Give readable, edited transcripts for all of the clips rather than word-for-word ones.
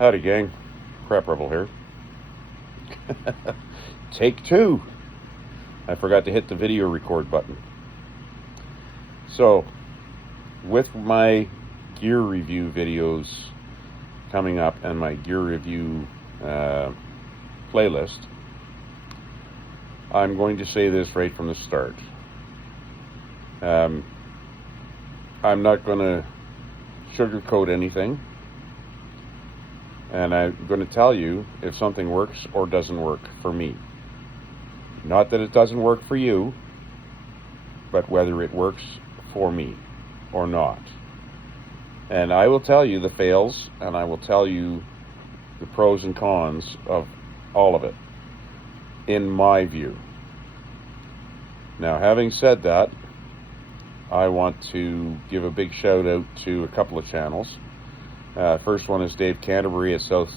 Howdy gang, Crap Rebel here. Take two. I forgot to hit the video record button. So, with my gear review videos coming up and my gear review playlist, I'm going to say this right from the start. I'm not going to sugarcoat anything. And I'm going to tell you if something works or doesn't work for me. Not that it doesn't work for you, but whether it works for me or not. And I will tell you the fails, and I will tell you the pros and cons of all of it, in my view. Now, having said that, I want to give a big shout out to a couple of channels. First one is Dave Canterbury at Self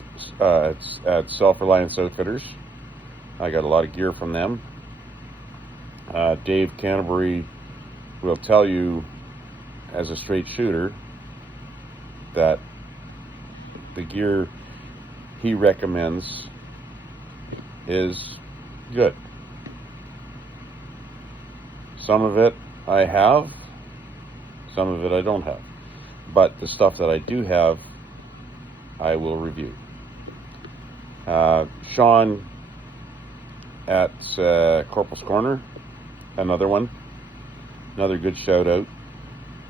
Reliance Outfitters. I got a lot of gear from them. Dave Canterbury will tell you, as a straight shooter, that the gear he recommends is good. Some of it I have, some of it I don't have. But the stuff that I do have, I will review. Shawn at Corporals Corner, another good shout out.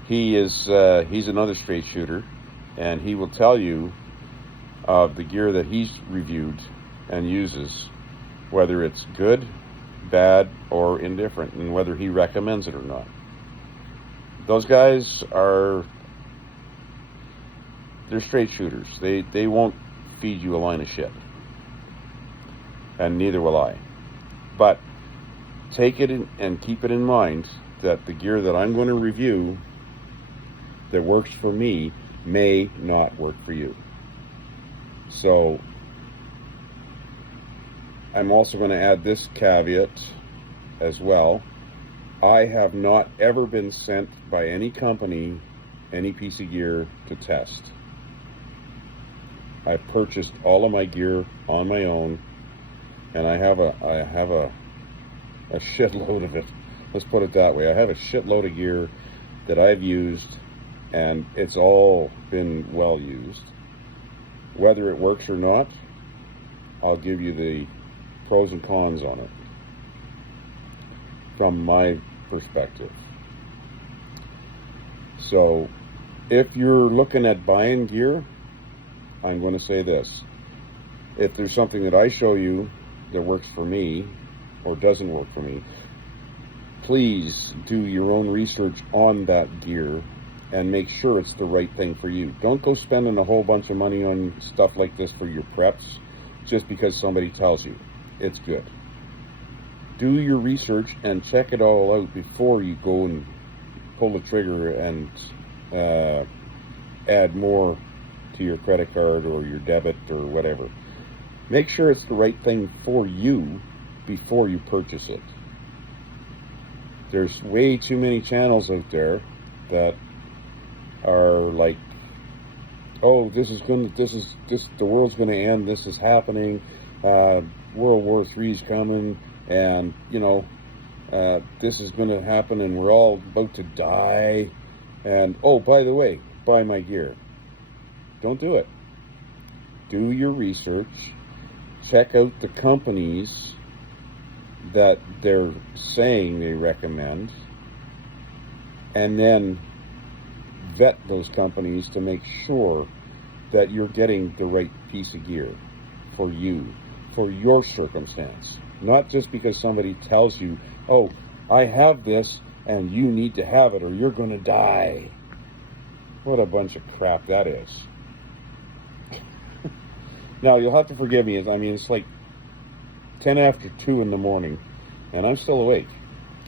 He's another straight shooter, and he will tell you of the gear that he's reviewed and uses, whether it's good, bad, or indifferent, and whether he recommends it or not. Those guys they're straight shooters. They won't feed you a line of shit. And neither will I. But take it in, and keep it in mind that the gear that I'm going to review that works for me may not work for you. So I'm also going to add this caveat as well. I have not ever been sent by any company any piece of gear to test. I've purchased all of my gear on my own, and I have a shitload of it. Let's put it that way. I have a shitload of gear that I've used, and it's all been well used. Whether it works or not, I'll give you the pros and cons on it from my perspective. So, if you're looking at buying gear, I'm going to say this. If there's something that I show you that works for me or doesn't work for me, please do your own research on that gear and make sure it's the right thing for you. Don't go spending a whole bunch of money on stuff like this for your preps just because somebody tells you it's good. Do your research and check it all out before you go and pull the trigger and add more to your credit card or your debit or whatever. Make sure it's the right thing for you before you purchase it. There's way too many channels out there that are like, oh, the world's gonna end, this is happening, World War III is coming, and this is gonna happen and we're all about to die, and oh, by the way, buy my gear. Don't do it. Do your research. Check out the companies that they're saying they recommend, and then vet those companies to make sure that you're getting the right piece of gear for you, for your circumstance. Not just because somebody tells you, oh, I have this and you need to have it or you're going to die. What a bunch of crap that is. Now, you'll have to forgive me. I mean, it's like 10 after 2 in the morning, and I'm still awake.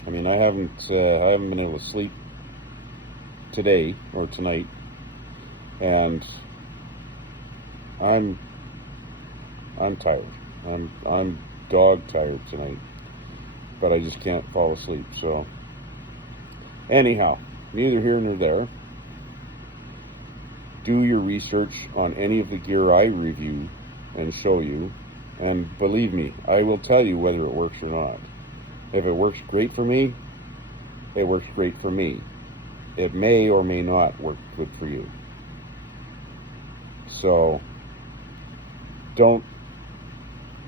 I mean, I haven't been able to sleep today or tonight, and I'm tired. I'm dog tired tonight, but I just can't fall asleep. So, anyhow, neither here nor there. Do your research on any of the gear I review and show you, and believe me, I will tell you whether it works or not. If it works great for me, it works great for me. It may or may not work good for you. So don't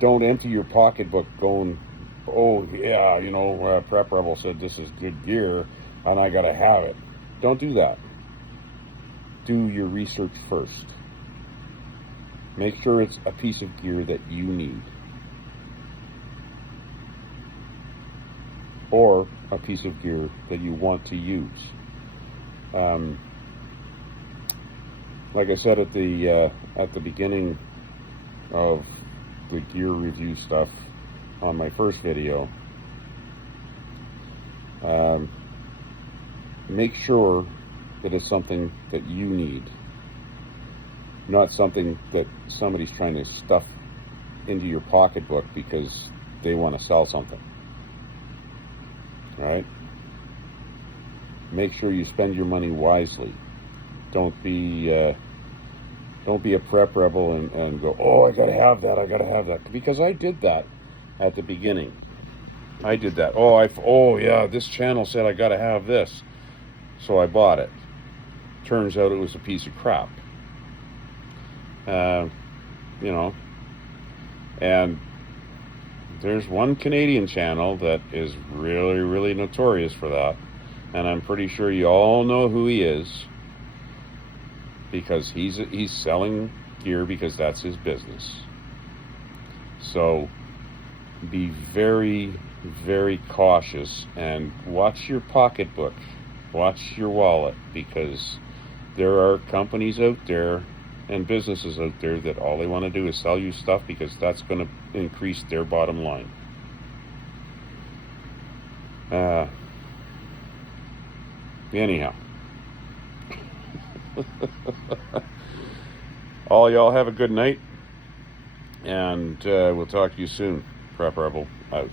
empty your pocketbook going, oh yeah, you know, Prep Rebel said this is good gear and I gotta have it. Don't do that. Do your research first. Make sure it's a piece of gear that you need, or a piece of gear that you want to use. Like I said at the beginning of the gear review stuff on my first video, make sure that it's something that you need, not something that somebody's trying to stuff into your pocketbook because they want to sell something. All right? Make sure you spend your money wisely. Don't be a prep rebel and go, oh, I gotta have that, because I did that at the beginning. I did that. Oh yeah, this channel said I gotta have this, so I bought it. Turns out it was a piece of crap. You know, and there's one Canadian channel that is really, really notorious for that, and I'm pretty sure you all know who he is, because he's selling gear because that's his business. So be very, very cautious and watch your pocketbook, watch your wallet, because there are companies out there and businesses out there that all they want to do is sell you stuff because that's going to increase their bottom line. Anyhow, all y'all have a good night, and we'll talk to you soon. Prep Rebel out.